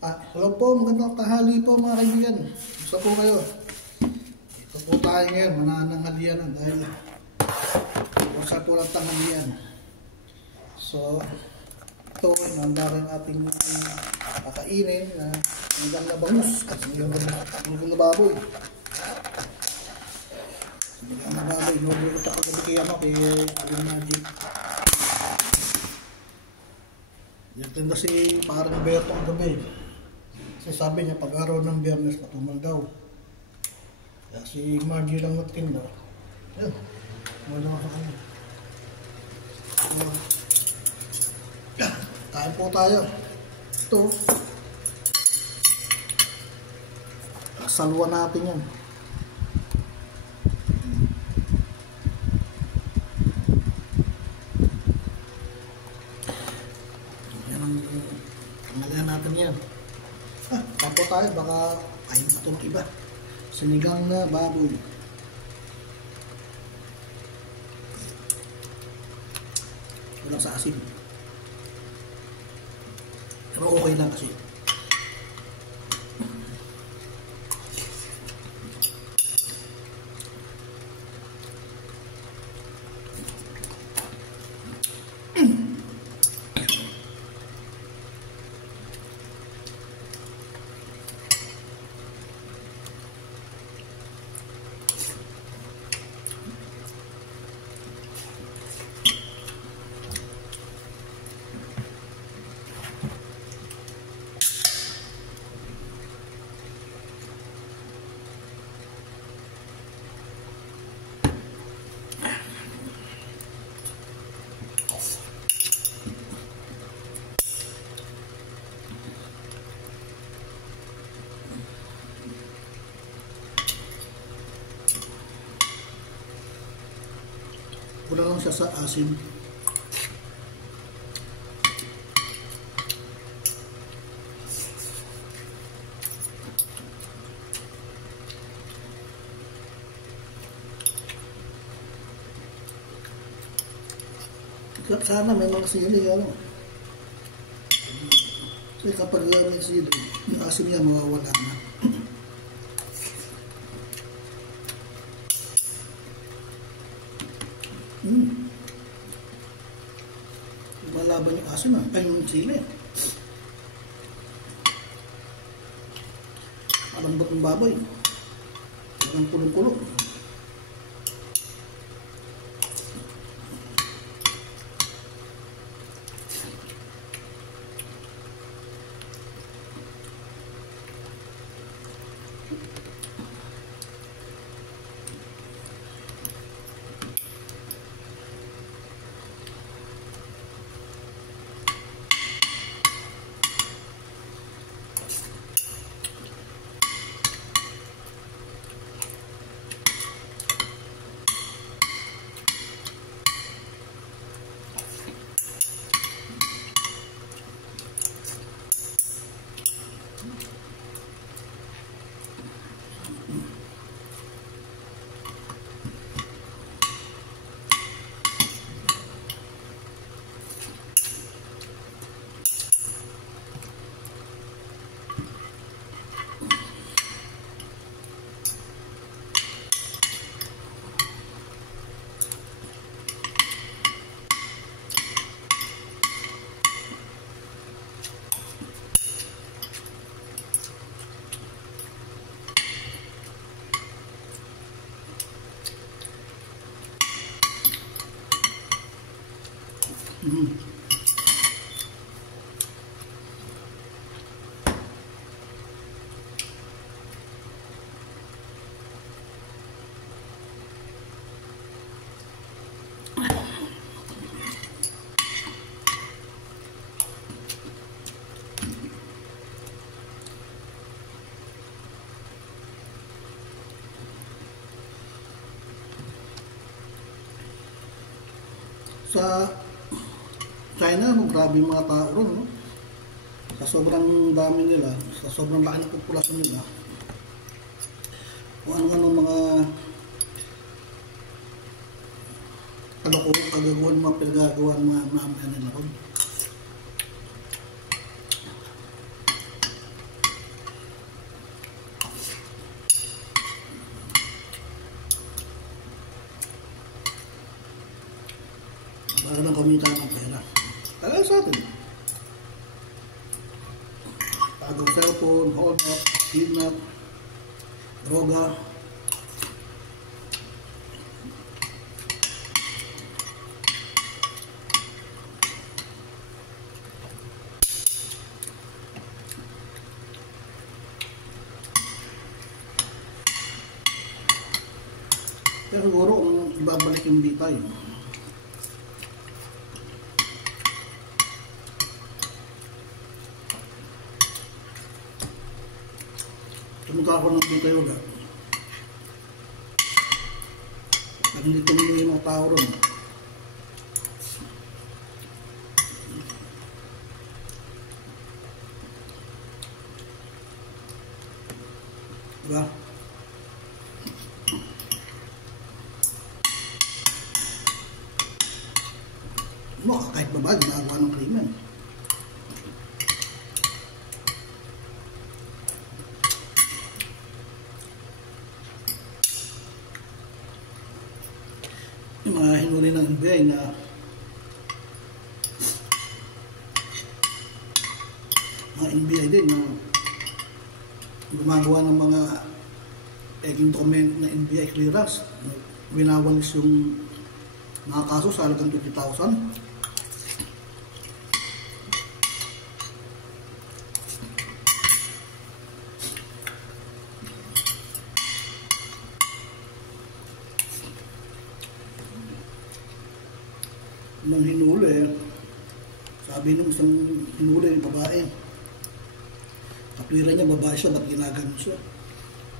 Hello po, magandang tanghali po mga kaibigan. Gusto po kayo? Ito po tayo ngayon, manananghalian dahil usa po ng tanghalian. So, ito, nandaran ating kakainin na hanggang na bangus at hanggang na baboy. Hanggang na baboy, nubo ko ito kagabi kay Aling Magic. Yan na si parang Berto ang gabi. Kasi sabi niya, pag araw ng Biyernes, matumal daw. Kaya si Margie lang nagtinda. Yan, wala ka sa kanya. Kain po tayo. Ito. Salwa natin yan. Yan ang kamalayan natin yan. Kain po tayo, baka kain na itong iba. Sinigang na baboy. Walang sa asin. Pero okay lang kasi. Wala lang siya sa asin. Sana may mga sili, ano. Kasi kapag may sili, yung asin niya mawawala na. Malaban yung asin, ay yung sili. Malambot ng baboy. Parang kulong-kulong. Sa China, grabe yung mga tao ron, no? Sa sobrang dami nila, sa sobrang laki ng populasyon nila, kung ano-ano mga kagagawan, mga pinagagawan, mga nila ron. Bagong cellphone, hold up, kidnap, droga. Pero siguro kung ibabalik yung bitay, tumutaka ako ng bitay uga. At hindi tumingin yung mga tao ron. Diba? Kahit baba, ginagawa ng krimen. Yung mga hinuli ng NBI na mga NBI din na gumagawa ng mga peking document na NBI clearance, winawalis yung mga kaso sa halagang 20,000. Nang hinuli, sabi nung isang hinuli yung babae, kaplira niya babae siya, ba't ginagano siya?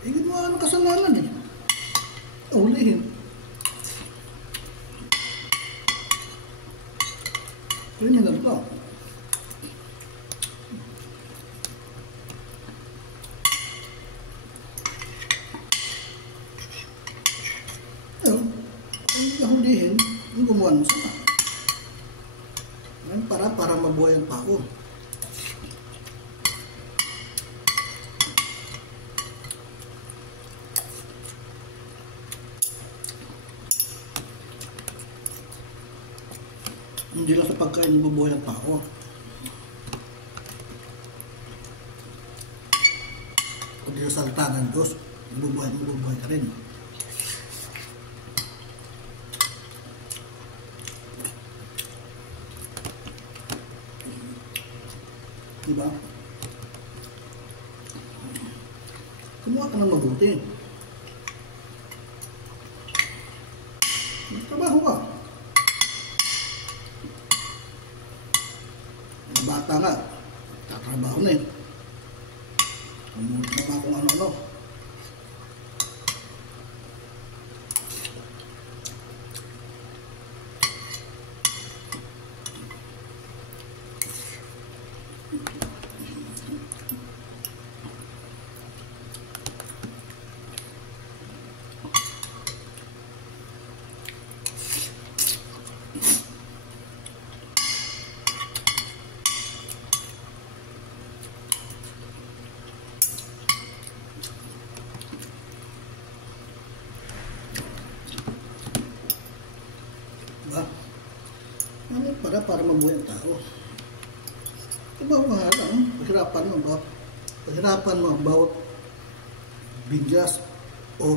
Eh, ginawa ng kasalanan eh. Ulihin. Criminal ka. Ang hulihin, yung gumawa ng sama. Para mabuhay ang tao. Hindi lang sa pagkain mabuhay ang tao. Kundi sa salita ng Diyos, mabubuhay ka rin. Diba? Kumuha ka ng mabuti. Trabaho ka. Bata nga, tatrabaho na eh. Kumuha na ba kung ano-ano. Diba? Ano para mabuhay ang tao. Diba mahal ang paghirapan mo ba? Paghirapan mo bawat bidyas o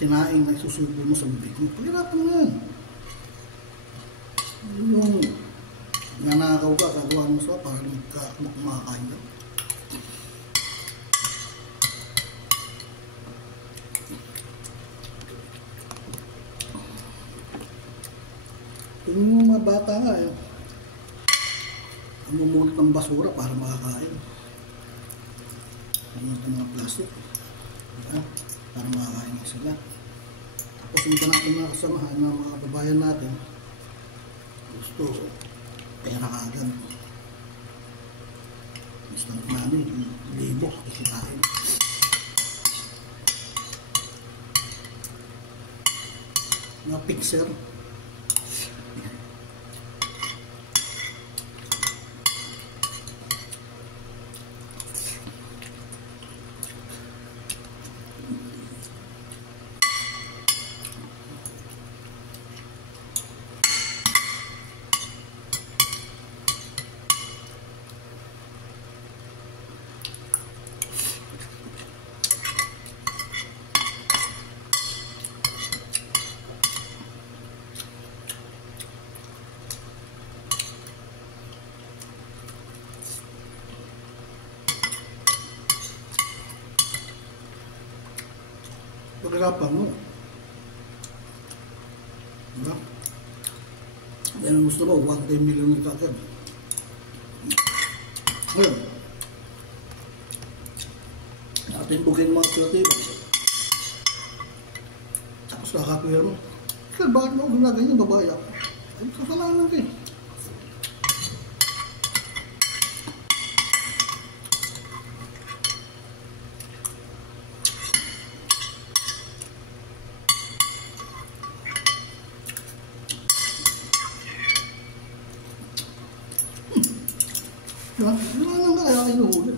sinaing na isusubo mo sa bibig mo. Paghirapan mo yan. Yung nanakaw ka, kagawa mo sa para makakain ka. Yung mga bata nga eh, namumulot ng basura para makakain. Namumulot ng mga plastic, diba? Para makakain sila. Tapos yung natin mga kasamahan ng mga babayan natin, gusto pera agad. Gusto namin, libo, kisitain. Mga pixer. Pagkarapan mo. Diba? Yan ang gusto mo, 1 million na kagad. Ngayon, natin bugin mga kreatibo. Tapos nakakapira mo. Kaya bakit mo ginaganyan babae ako? Ay, kasalanan kayo. Wala nang kaya kayo huli.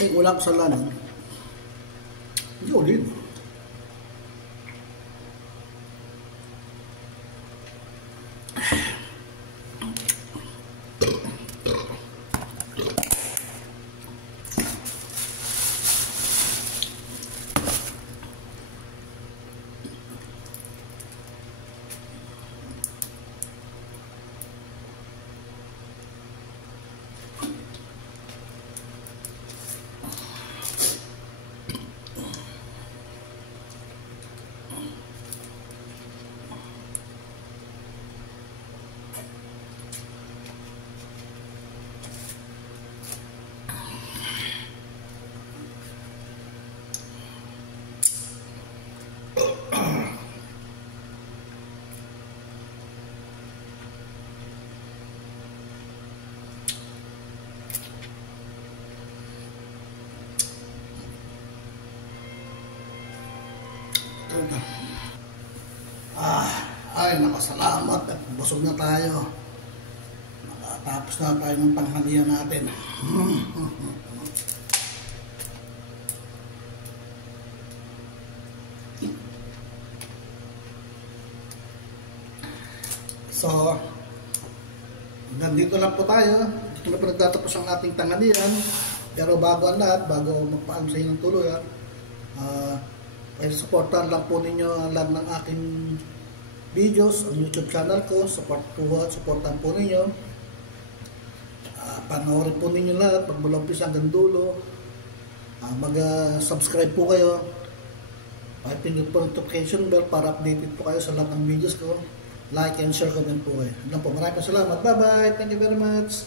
Eh, wala ko sa lanan. Hindi ulit. Ay, nakasalamat at busog na tayo. Nakatapos na tayo ng panghalian natin. So, nandito lang po tayo. Dito na po nagtatapos ang ating tanghalian. Pero bago ang lahat, bago magpaalam sa inyo ng tuloy, ay supportan lang po ninyo ang lahat ng aking videos, ang YouTube channel ko. Supportan po ninyo. Panoorin po ninyo lahat, magmula umpisa hanggang dulo. Mag-subscribe po kayo. Pindot po notification bell para updated po kayo sa lahat ng videos ko. Like and share, comment po kayo. Maraming salamat. Bye bye. Thank you very much.